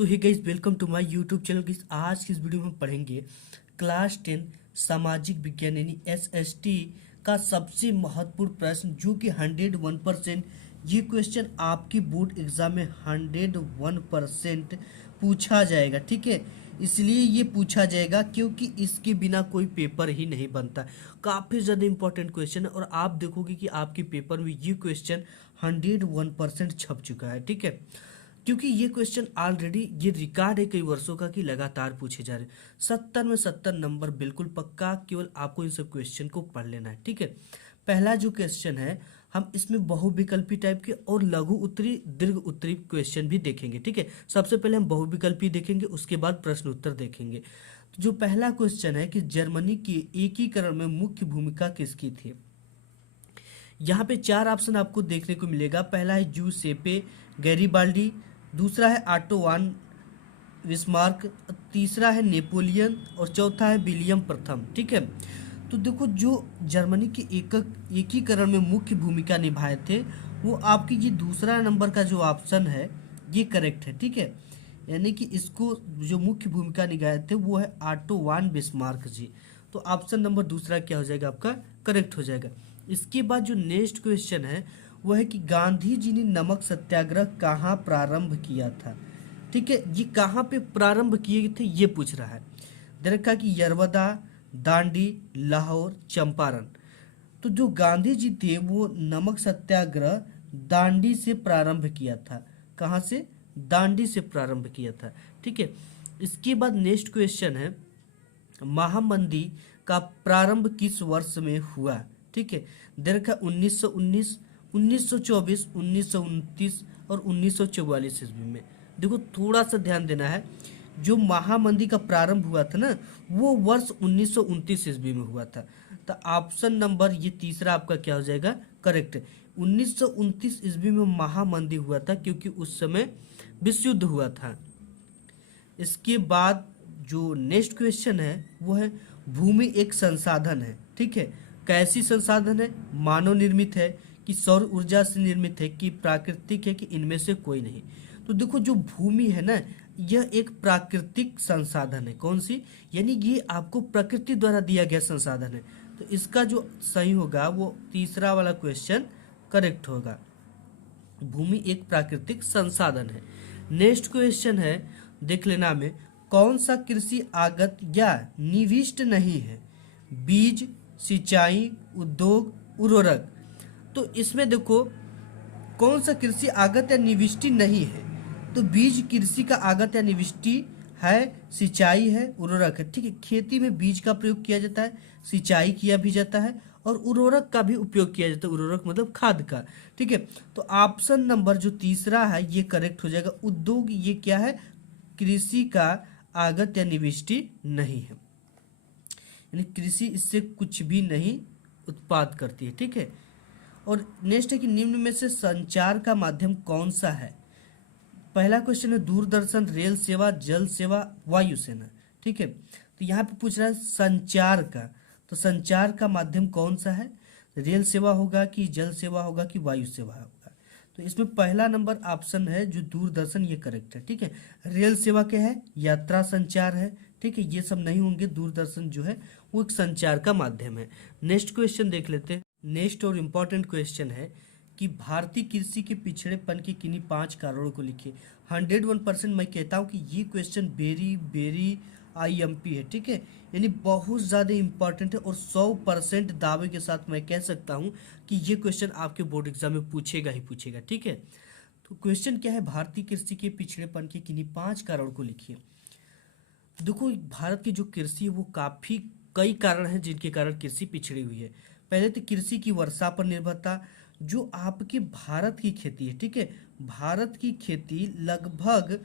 So hey guys, welcome to my YouTube channel. Guys, आज की इस वीडियो में हम पढ़ेंगे क्लास 10 सामाजिक विज्ञान यानी एसएसटी का सबसे महत्वपूर्ण प्रश्न, जो कि 101%। ये क्वेश्चन आपकी बोर्ड एग्जाम में 101% पूछा जाएगा। ठीक है, इसलिए ये पूछा जाएगा क्योंकि इसके बिना कोई पेपर ही नहीं बनता। काफ़ी ज़्यादा इंपॉर्टेंट क्वेश्चन है और आप देखोगे कि आपके पेपर में ये क्वेश्चन 101% छप चुका है। ठीक है, क्योंकि ये क्वेश्चन ऑलरेडी ये रिकॉर्ड है कई वर्षों का कि लगातार पूछे जा रहे हैं। 70 में 70 नंबर बिल्कुल पक्का, केवल आपको इन सब क्वेश्चन को पढ़ लेना है। ठीक है, पहला जो क्वेश्चन है हम इसमें बहुविकल्पी टाइप के और लघु उत्तरी दीर्घ उत्तरी क्वेश्चन भी देखेंगे। ठीक है, सबसे पहले हम बहुविकल्पी देखेंगे, उसके बाद प्रश्न उत्तर देखेंगे। तो जो पहला क्वेश्चन है कि जर्मनी की एकीकरण में मुख्य भूमिका किसकी थी। यहाँ पे चार ऑप्शन आपको देखने को मिलेगा। पहला है जूसेपे गैरिबाल्डी, दूसरा है ऑटो वन बिस्मार्क, तीसरा है नेपोलियन और चौथा है विलियम प्रथम। ठीक है, तो देखो जो जर्मनी के एकीकरण में मुख्य भूमिका निभाए थे वो आपकी ये दूसरा नंबर का जो ऑप्शन है ये करेक्ट है। ठीक है, यानी कि इसको जो मुख्य भूमिका निभाए थे वो है ऑटो वन बिस्मार्क जी। तो ऑप्शन नंबर दूसरा क्या हो जाएगा, आपका करेक्ट हो जाएगा। इसके बाद जो नेक्स्ट क्वेश्चन है वो है कि गांधी जी ने नमक सत्याग्रह कहाँ प्रारंभ किया था। ठीक है, ये कहाँ पे प्रारंभ किए थे ये पूछ रहा है। दे रखा कि यरवदा, दांडी, लाहौर, चंपारण। तो जो गांधी जी थे वो नमक सत्याग्रह दांडी से प्रारंभ किया था। कहाँ से? दांडी से प्रारंभ किया था। ठीक है, इसके बाद नेक्स्ट क्वेश्चन है महामंदी का प्रारंभ किस वर्ष में हुआ। ठीक है, दे रखा 1919, 1924, 1929 और 1944 ईस्वी में। देखो थोड़ा सा ध्यान देना है, जो महामंदी का प्रारंभ हुआ था ना वो वर्ष 1929 ईस्वी में हुआ था। तो ऑप्शन नंबर ये तीसरा आपका क्या हो जाएगा, करेक्ट। 1929 ईस्वी में महामंदी हुआ था क्योंकि उस समय विश्व युद्ध हुआ था। इसके बाद जो नेक्स्ट क्वेश्चन है वो है भूमि एक संसाधन है। ठीक है, कैसी संसाधन है, मानव निर्मित है कि सौर ऊर्जा से निर्मित है कि प्राकृतिक है कि इनमें से कोई नहीं। तो देखो जो भूमि है ना यह एक प्राकृतिक संसाधन है। कौन सी? यानी ये आपको प्रकृति द्वारा दिया गया संसाधन है। तो इसका जो सही होगा वो तीसरा वाला क्वेश्चन करेक्ट होगा। भूमि एक प्राकृतिक संसाधन है। नेक्स्ट क्वेश्चन है, देख लेना में, कौन सा कृषि आगत या निविष्ट नहीं है। बीज, सिंचाई, उद्योग, उर्वरक। तो इसमें देखो कौन सा कृषि आगत या निविष्टि नहीं है। तो बीज कृषि का आगत या निविष्टि है, सिंचाई है, उर्वरक है। ठीक है, खेती में बीज का प्रयोग किया जाता है, सिंचाई किया भी जाता है और उर्वरक का भी उपयोग किया जाता है। उर्वरक मतलब खाद का। ठीक है, तो ऑप्शन नंबर जो तीसरा है ये करेक्ट हो जाएगा। उद्योग ये क्या है, कृषि का आगत या निविष्टि नहीं है, यानी कृषि इससे कुछ भी नहीं उत्पाद करती है। ठीक है, और नेक्स्ट है कि निम्न में से संचार का माध्यम कौन सा है। पहला क्वेश्चन है दूरदर्शन, रेल सेवा, जल सेवा, वायुसेना। ठीक है, तो यहाँ पे पूछ रहा है संचार का, तो संचार का माध्यम कौन सा है, रेल सेवा होगा कि जल सेवा होगा कि वायु सेवा होगा। तो इसमें पहला नंबर ऑप्शन है जो दूरदर्शन, ये करेक्ट है। ठीक है, रेल सेवा क्या है, यात्रा संचार है। ठीक है, ये सब नहीं होंगे, दूरदर्शन जो है वो एक संचार का माध्यम है। नेक्स्ट क्वेश्चन देख लेते हैं। नेक्स्ट और इम्पॉर्टेंट क्वेश्चन है कि भारतीय कृषि के पिछड़ेपन के किन्हीं 5 कारणों को लिखिए। 101% मैं कहता हूँ कि ये क्वेश्चन वेरी वेरी IMP है। ठीक है, यानी बहुत ज़्यादा इंपॉर्टेंट है और 100% दावे के साथ मैं कह सकता हूँ कि ये क्वेश्चन आपके बोर्ड एग्जाम में पूछेगा ही पूछेगा। ठीक है, तो क्वेश्चन क्या है, भारतीय कृषि के पिछड़ेपन के किन्हीं 5 कारणों को लिखिए। देखो भारत की जो कृषि है वो काफ़ी कई कारण हैं जिनके कारण कृषि पिछड़ी हुई है। पहले तो कृषि की वर्षा पर निर्भरता, जो आपके भारत की खेती है। ठीक है, भारत की खेती लगभग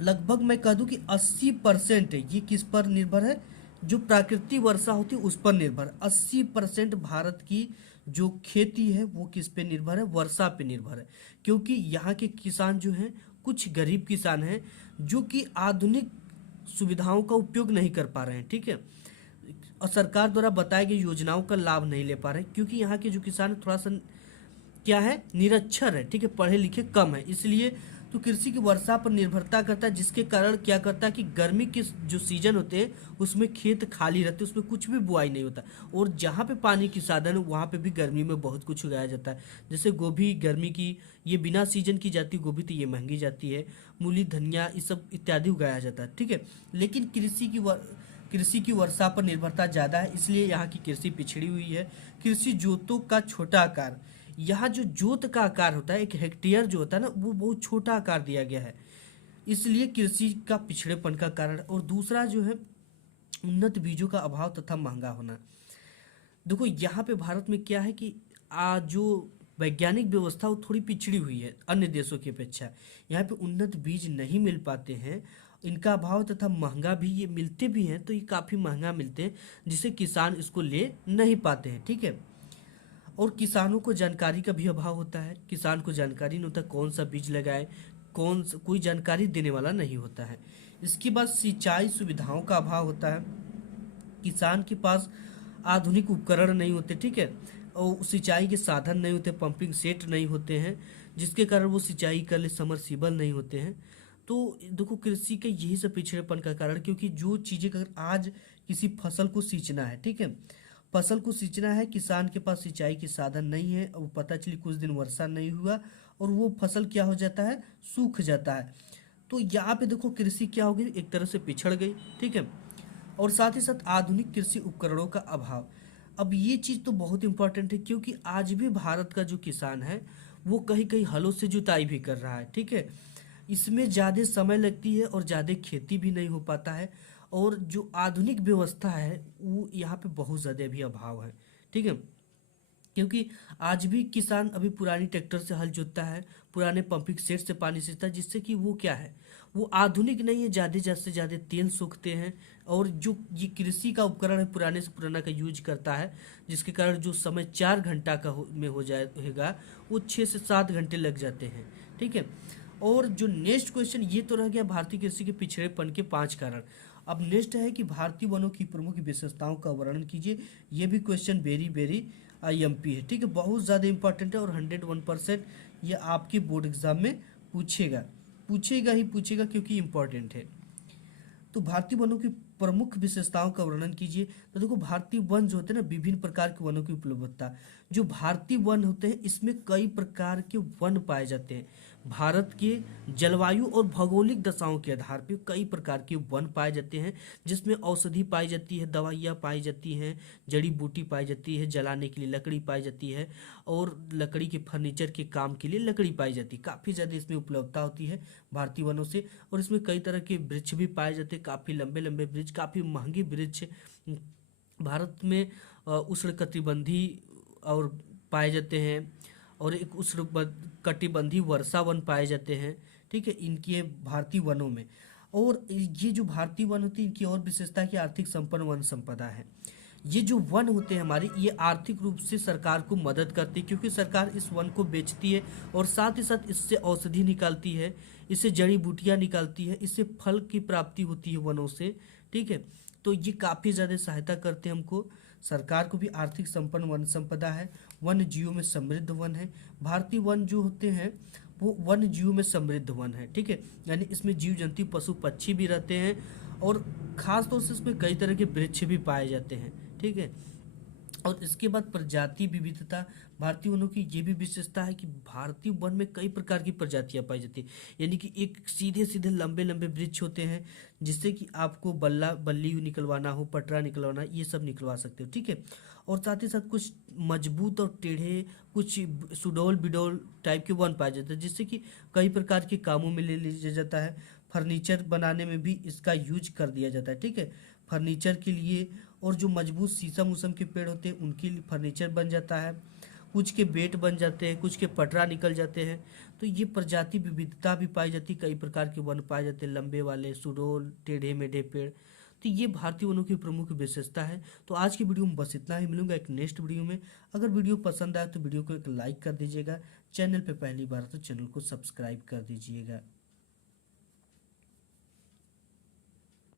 लगभग मैं कह दूं कि 80% है, ये किस पर निर्भर है, जो प्राकृतिक वर्षा होती है उस पर निर्भर। 80% भारत की जो खेती है वो किस पे निर्भर है, वर्षा पे निर्भर है। क्योंकि यहाँ के किसान जो हैं कुछ गरीब किसान हैं जो कि आधुनिक सुविधाओं का उपयोग नहीं कर पा रहे हैं। ठीक है, और सरकार द्वारा बताई गई योजनाओं का लाभ नहीं ले पा रहे क्योंकि यहाँ के जो किसान थोड़ा सा क्या है, निरक्षर है। ठीक है, पढ़े लिखे कम है, इसलिए तो कृषि की वर्षा पर निर्भरता करता है, जिसके कारण क्या करता है कि गर्मी के जो सीजन होते हैं उसमें खेत खाली रहते हैं, उसमें कुछ भी बुआई नहीं होता। और जहाँ पे पानी की साधन है वहाँ पे भी गर्मी में बहुत कुछ उगाया जाता है। जैसे गोभी गर्मी की, ये बिना सीजन की जाती है गोभी, तो ये महंगी जाती है। मूली, धनिया, ये सब इत्यादि उगाया जाता है, ठीक है। लेकिन कृषि की वर्षा पर निर्भरता ज़्यादा है, इसलिए यहाँ की कृषि पिछड़ी हुई है। कृषि जोतों का छोटा आकार, यहाँ जो जोत का आकार होता है, एक हेक्टेयर जो होता है ना, वो बहुत छोटा आकार दिया गया है, इसलिए कृषि का पिछड़ेपन का कारण। और दूसरा जो है उन्नत बीजों का अभाव तथा महंगा होना। देखो यहाँ पे भारत में क्या है कि जो वैज्ञानिक व्यवस्था वो थोड़ी पिछड़ी हुई है अन्य देशों की अपेक्षा। यहाँ पे उन्नत बीज नहीं मिल पाते हैं, इनका अभाव तथा महंगा भी, ये मिलते भी हैं तो ये काफ़ी महंगा मिलते हैं, जिससे किसान इसको ले नहीं पाते हैं, ठीक है। और किसानों को जानकारी का भी अभाव होता है, किसान को जानकारी नहीं होता कौन सा बीज लगाए, कोई जानकारी देने वाला नहीं होता है। इसके बाद सिंचाई सुविधाओं का अभाव होता है, किसान के पास आधुनिक उपकरण नहीं होते, ठीक है, और सिंचाई के साधन नहीं होते, पंपिंग सेट नहीं होते हैं, जिसके कारण वो सिंचाई कर ले, समरसीबल नहीं होते हैं। तो देखो कृषि के यही सब पिछड़ेपन का कारण, क्योंकि जो चीज़ें अगर आज किसी फसल को सींचना है, ठीक है, फसल को सींचना है, किसान के पास सिंचाई के साधन नहीं है, और पता चली कुछ दिन वर्षा नहीं हुआ और वो फसल क्या हो जाता है, सूख जाता है। तो यहाँ पे देखो कृषि क्या हो गई, एक तरह से पिछड़ गई, ठीक है। और साथ ही साथ आधुनिक कृषि उपकरणों का अभाव। अब ये चीज़ तो बहुत इंपॉर्टेंट है, क्योंकि आज भी भारत का जो किसान है वो कहीं कहीं हलों से जुताई भी कर रहा है, ठीक है। इसमें ज़्यादा समय लगती है और ज़्यादा खेती भी नहीं हो पाता है। और जो आधुनिक व्यवस्था है वो यहाँ पे बहुत ज़्यादा अभी अभाव है, ठीक है। क्योंकि आज भी किसान अभी पुरानी ट्रैक्टर से हल जोतता है, पुराने पंपिंग सेट से पानी सींचता है, जिससे कि वो क्या है, वो आधुनिक नहीं है, ज़्यादा से ज़्यादा तेल सोखते हैं। और जो ये कृषि का उपकरण है पुराने से पुराना का यूज करता है, जिसके कारण जो समय 4 घंटा का में हो जाएगा वो 6 से 7 घंटे लग जाते हैं, ठीक है। और जो नेक्स्ट क्वेश्चन, ये तो रह गया भारतीय कृषि के पिछड़ेपन के 5 कारण। अब नेक्स्ट है कि भारतीय वनों की प्रमुख विशेषताओं का वर्णन कीजिए। ये भी क्वेश्चन वेरी वेरी IMP है, ठीक है, बहुत ज़्यादा इंपॉर्टेंट है और 101% ये आपके बोर्ड एग्जाम में पूछेगा ही पूछेगा, क्योंकि इंपॉर्टेंट है। तो भारतीय वनों की प्रमुख विशेषताओं का वर्णन कीजिए। तो देखो भारतीय वन जो होते हैं ना, विभिन्न प्रकार के वनों की उपलब्धता। जो भारतीय वन होते हैं इसमें कई प्रकार के वन पाए जाते हैं। भारत के जलवायु और भौगोलिक दशाओं के आधार पर कई प्रकार के वन पाए जाते हैं, जिसमें औषधि पाई जाती है, दवाइयाँ पाई जाती हैं, जड़ी बूटी पाई जाती है, जलाने के लिए लकड़ी पाई जाती है, और लकड़ी के फर्नीचर के काम के लिए लकड़ी पाई जाती है। काफ़ी ज़्यादा इसमें उपलब्धता होती है भारतीय वनों से। और इसमें कई तरह के वृक्ष भी पाए जाते हैं, काफ़ी लंबे लंबे वृक्ष, काफ़ी महंगे वृक्ष भारत में उष्णकटिबंधीय और पाए जाते हैं, और एक उष्णकटिबंधीय वर्षा वन पाए जाते हैं, ठीक है, इनके भारतीय वनों में। और ये जो भारतीय वन होती है इनकी और विशेषता है कि आर्थिक संपन्न वन संपदा है। ये जो वन होते हैं हमारे, ये आर्थिक रूप से सरकार को मदद करती है, क्योंकि सरकार इस वन को बेचती है और साथ ही साथ इससे औषधि निकालती है, इससे जड़ी बूटियाँ निकालती है, इससे फल की प्राप्ति होती है वनों से, ठीक है। तो ये काफ़ी ज़्यादा सहायता करते हैं हमको। सरकार को भी आर्थिक संपन्न वन संपदा है। वन्य जीवों में समृद्ध वन है। भारतीय वन जो होते हैं वो वन्य जीवों में समृद्ध वन है, ठीक है, यानी इसमें जीव जंतु पशु पक्षी भी रहते हैं, और ख़ास तौर से इसमें कई तरह के वृक्ष भी पाए जाते हैं, ठीक है। और इसके बाद प्रजाति विविधता। भारतीय वनों की ये भी विशेषता है कि भारतीय वन में कई प्रकार की प्रजातियां पाई जाती है, यानी कि एक सीधे सीधे लंबे लंबे वृक्ष होते हैं, जिससे कि आपको बल्ली निकलवाना हो, पटरा निकलवाना, ये सब निकलवा सकते हो, ठीक है। और साथ ही साथ कुछ मजबूत और टेढ़े, कुछ सुडौल बिडौल टाइप के वन पाए जाते हैं, जिससे कि कई प्रकार के कामों में ले लिया जाता है। फर्नीचर बनाने में भी इसका यूज कर दिया जाता है, ठीक है, फर्नीचर के लिए। और जो मजबूत शीशम उसम के पेड़ होते हैं उनके लिए फर्नीचर बन जाता है, कुछ के बेट बन जाते हैं, कुछ के पटरा निकल जाते हैं। तो ये प्रजाति विविधता भी पाई जाती है, कई प्रकार के वन पाए जाते हैं, लंबे वाले, सुडौल, टेढ़े मेढ़े पेड़। तो ये भारतीय वनों की प्रमुख विशेषता है। तो आज की वीडियो में बस इतना ही, मिलूंगा एक नेक्स्ट वीडियो में। अगर वीडियो पसंद आए तो वीडियो को एक लाइक कर दीजिएगा, चैनल पे पहली बार तो चैनल को सब्सक्राइब कर दीजिएगा।